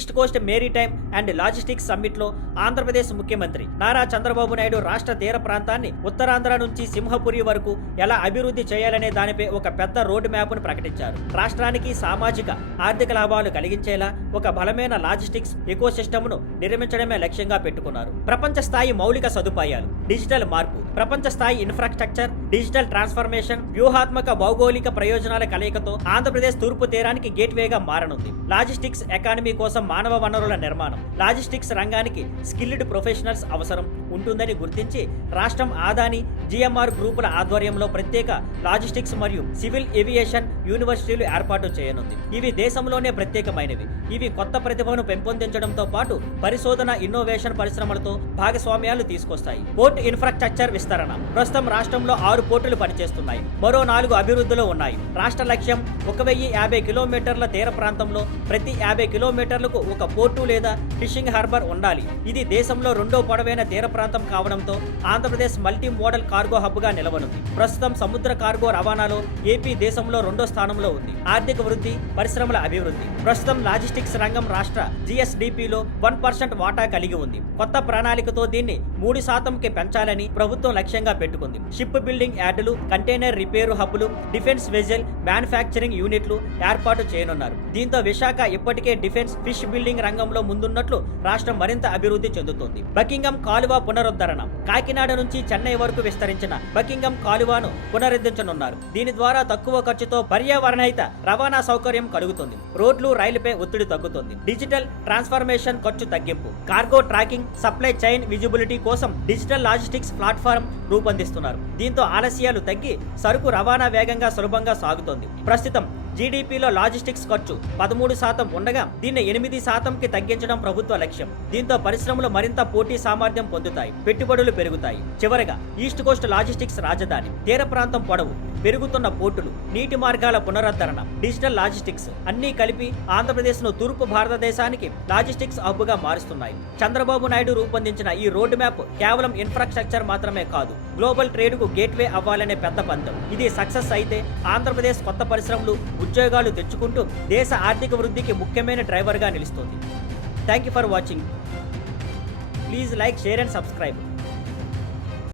East Coast maritime and logistics summit లో ఆంధ్రప్రదేశ్ ముఖ్యమంత్రి నారా చంద్రబాబు నాయుడు రాష్ట్ర తీర ప్రాంతాన్ని ఉత్తరాంధ్ర నుంచి సింహపురి వరకు ఎలా అభివృద్ధి చేయాలనే దానిపై ఒక పెద్ద రోడ్ మ్యాప్ ను ప్రకటించారు. రాష్ట్రానికి సామాజిక ఆర్థిక లాభాలు కలిగించేలా ఒక బలమైన లాజిస్టిక్స్ ఎకోసిస్టమ్ ను నిర్మించడమే లక్ష్యంగా పెట్టుకున్నారు. ప్రపంచ స్థాయి మౌలిక సదుపాయాలు, డిజిటల్ మార్పు, ప్రపంచ స్థాయి ఇన్ఫ్రాస్ట్రక్చర్, డిజిటల్ ట్రాన్స్ఫర్మేషన్, వ్యూహాత్మక భౌగోళిక ప్రయోజనాల కలయికతో ఆంధ్రప్రదేశ్ తూర్పు తీరానికి గేట్వేగా మారనుంది. లాజిస్టిక్స్ ఎకానమీ కోసం మానవ వనరుల నిర్మాణం, లాజిస్టిక్స్ రంగానికి స్కిల్డ్ ప్రొఫెషనల్స్ అవసరం ఉంటుందని గుర్తించి రాష్ట్రం ఆదాని జిఎంఆర్ గ్రూపుల ఆధ్వర్యంలో ప్రత్యేక లాజిస్టిక్స్ మరియు సివిల్ ఏవియేషన్ యూనివర్సిటీలు ఏర్పాటు చేయనుంది. ఇవి దేశంలోనే ప్రత్యేకమైనవి. ఇవి కొత్త ప్రతిభను పెంపొందించడంతో పాటు పరిశోధన, ఇన్నోవేషన్ పరిశ్రమలతో భాగస్వామ్యాలు తీసుకొస్తాయి. పోర్ట్ ఇన్ఫ్రాస్ట్రక్చర్ విస్తరణ. ప్రస్తుతం రాష్ట్రంలో 6 పోర్టులు పనిచేస్తున్నాయి. మరో 4 అభివృద్ధిలో ఉన్నాయి. రాష్ట్ర లక్ష్యం 1050 కిలోమీటర్ల తీర ప్రాంతంలో ప్రతి 50 కిలోమీటర్లకు ఒక పోర్టు లేదా ఫిషింగ్ హార్బర్ ఉండాలి. ఇది దేశంలో 2వ పొడవైన తీర ప్రాంతం కావడంతో Andhra Pradesh multi modal cargo hub గా నిలవనుంది. ప్రస్తుతం సముద్ర కార్గో రవాణాలో ఏపీ దేశంలో 2వ స్థానంలో ఉంది. ఆర్థిక వృద్ధి, పరిశ్రమల అభివృద్ధి. ప్రస్తుతం లాజిస్టిక్స్ రంగం రాష్ట్ర జిఎస్డిపిలో 1% వాటా కలిగి ఉంది. కొత్త ప్రణాళికతో దీన్ని 3%కి పెంచాలని ప్రభుత్వం లక్ష్యంగా పెట్టుకుంది. షిప్ బిల్డింగ్ యార్డులు, కంటైనర్ రిపేరు హబ్బులు, డిఫెన్స్ వెజల్ మ్యానుఫ్యాక్చరింగ్ యూనిట్లు ఏర్పాటు చేయనున్నారు. దీంతో విశాఖ ఇప్పటికే డిఫెన్స్, ఫిష్ బిల్డింగ్ రంగంలో ముందున్నట్లు రాష్ట్రం మరింత అభివృద్ధి చెందుతోంది. బకింగం కాలువ పునరుద్ధరణ. కాకినాడ నుంచి చెన్నై వరకు విస్తరించిన బకింగం కాలువను పునరుద్ధరించనున్నారు. దీని ద్వారా తక్కువ ఖర్చుతో పర్యావరణహిత రవాణా సౌకర్యం కలుగుతుంది. రోడ్లు, రైలుపై ఒత్తిడి తగ్గుతుంది. డిజిటల్ ట్రాన్స్ఫర్మేషన్ ఖర్చు తగ్గింపు. Cargo tracking, supply chain visibility కోసం డిజిటల్ లాజిస్టిక్స్ ప్లాట్ఫామ్ రూపొందిస్తున్నారు. దీంతో ఆలస్యాలు తగ్గి సరుకు రవాణా వేగంగా, సులభంగా సాగుతోంది. ప్రస్తుతం జీడీపీలో లాజిస్టిక్స్ ఖర్చు 13% ఉండగా దీన్ని 8%కి తగ్గించడం ప్రభుత్వ లక్ష్యం. దీంతో పరిశ్రమలు మరింత పోటీ సామర్థ్యం పొందుతాయి, పెట్టుబడులు పెరుగుతాయి. చివరగా ఈస్ట్ కోస్ట్ లాజిస్టిక్స్ రాజధాని, తీర ప్రాంతం పొడవు, పెరుగుతున్న పోర్టులు, నీటి మార్గాల పునరుద్ధరణ, డిజిటల్ లాజిస్టిక్స్ అన్నీ కలిపి ఆంధ్రప్రదేశ్ ను తూర్పు భారతదేశానికి లాజిస్టిక్స్ హబ్ గా మారుస్తున్నాయి. చంద్రబాబు నాయుడు రూపొందించిన ఈ రోడ్ మ్యాప్ కేవలం ఇన్ఫ్రాస్ట్రక్చర్ మాత్రమే కాదు, గ్లోబల్ ట్రేడ్ కు గేట్వే అవ్వాలనే పెద్ద పంతం. ఇది సక్సెస్ అయితే ఆంధ్రప్రదేశ్ కొత్త పరిశ్రమలు, ఉద్యోగాలు తెచ్చుకుంటూ దేశ ఆర్థిక వృద్ధికి ముఖ్యమైన డ్రైవర్ గా నిలుస్తుంది. Thank you for watching. Please like, share and subscribe.